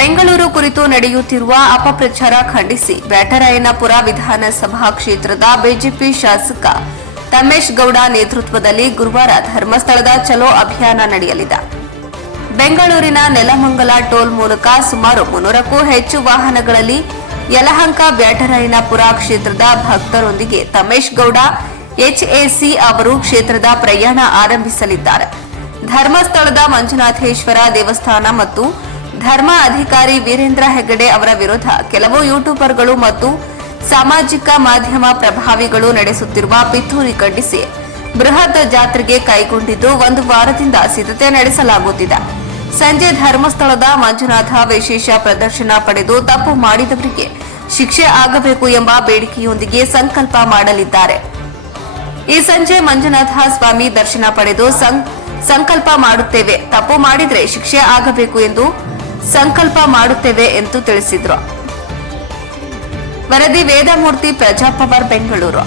ಬೆಂಗಳೂರು ಕುರಿತು ನಡೆಯುತ್ತಿರುವ ಅಪಪ್ರಚಾರ ಖಂಡಿಸಿ ಬ್ಯಾಟರಾಯನಪುರ ವಿಧಾನಸಭಾ ಕ್ಷೇತ್ರದ ಬಿಜೆಪಿ ಶಾಸಕ ತಮೇಶ್ ಗೌಡ ನೇತೃತ್ವದಲ್ಲಿ ಗುರುವಾರ ಧರ್ಮಸ್ಥಳದ ಚಲೋ ಅಭಿಯಾನ ನಡೆಯಲಿದೆ. ಬೆಂಗಳೂರಿನ ನೆಲಮಂಗಲ ಟೋಲ್ ಮೂಲಕ ಸುಮಾರು 300ಕ್ಕೂ ಹೆಚ್ಚು ವಾಹನಗಳಲ್ಲಿ ಯಲಹಂಕ ಬ್ಯಾಟರಾಯನಪುರ ಕ್ಷೇತ್ರದ ಭಕ್ತರೊಂದಿಗೆ ತಮೇಶ್ ಗೌಡ ಎಚ್ಎಸಿ ಅವರು ಕ್ಷೇತ್ರದ ಪ್ರಯಾಣ ಆರಂಭಿಸಲಿದ್ದಾರೆ. ಧರ್ಮಸ್ಥಳದ ಮಂಜುನಾಥೇಶ್ವರ ದೇವಸ್ಥಾನ ಮತ್ತು ಧರ್ಮ ಅಧಿಕಾರಿ ವೀರೇಂದ್ರ ಹೆಗಡೆ ಅವರ ವಿರುದ್ಧ ಕೆಲವು ಯೂಟ್ಯೂಬರ್ಗಳು ಮತ್ತು ಸಾಮಾಜಿಕ ಮಾಧ್ಯಮ ಪ್ರಭಾವಿಗಳು ನಡೆಸುತ್ತಿರುವ ಪಿತೂರಿ ಖಂಡಿಸಿ ಬೃಹತ್ ಜಾತ್ರೆಗೆ ಕೈಗೊಂಡಿದ್ದು 1 ವಾರದಿಂದ ಸಿದ್ಧತೆ ನಡೆಸಲಾಗುತ್ತಿದೆ. ಸಂಜೆ ಧರ್ಮಸ್ಥಳದ ಮಂಜುನಾಥ ವಿಶೇಷ ಪ್ರದರ್ಶನ ಪಡೆದು ತಪ್ಪು ಮಾಡಿದವರಿಗೆ ಶಿಕ್ಷೆ ಆಗಬೇಕು ಎಂಬ ಬೇಡಿಕೆಯೊಂದಿಗೆ ಸಂಕಲ್ಪ ಮಾಡಲಿದ್ದಾರೆ. ಈ ಸಂಜೆ ಮಂಜುನಾಥ ಸ್ವಾಮಿ ದರ್ಶನ ಪಡೆದು ಸಂಕಲ್ಪ ಮಾಡುತ್ತೇವೆ, ತಪ್ಪು ಮಾಡಿದ್ರೆ ಶಿಕ್ಷೆ ಆಗಬೇಕು ಎಂದು ಸಂಕಲ್ಪ ಮಾಡುತ್ತೇವೆ ಎಂದು ತಿಳಿಸಿದರು. ವರದಿ ವೇದಮೂರ್ತಿ, ಪ್ರಜಾಪವರ್, ಬೆಂಗಳೂರು.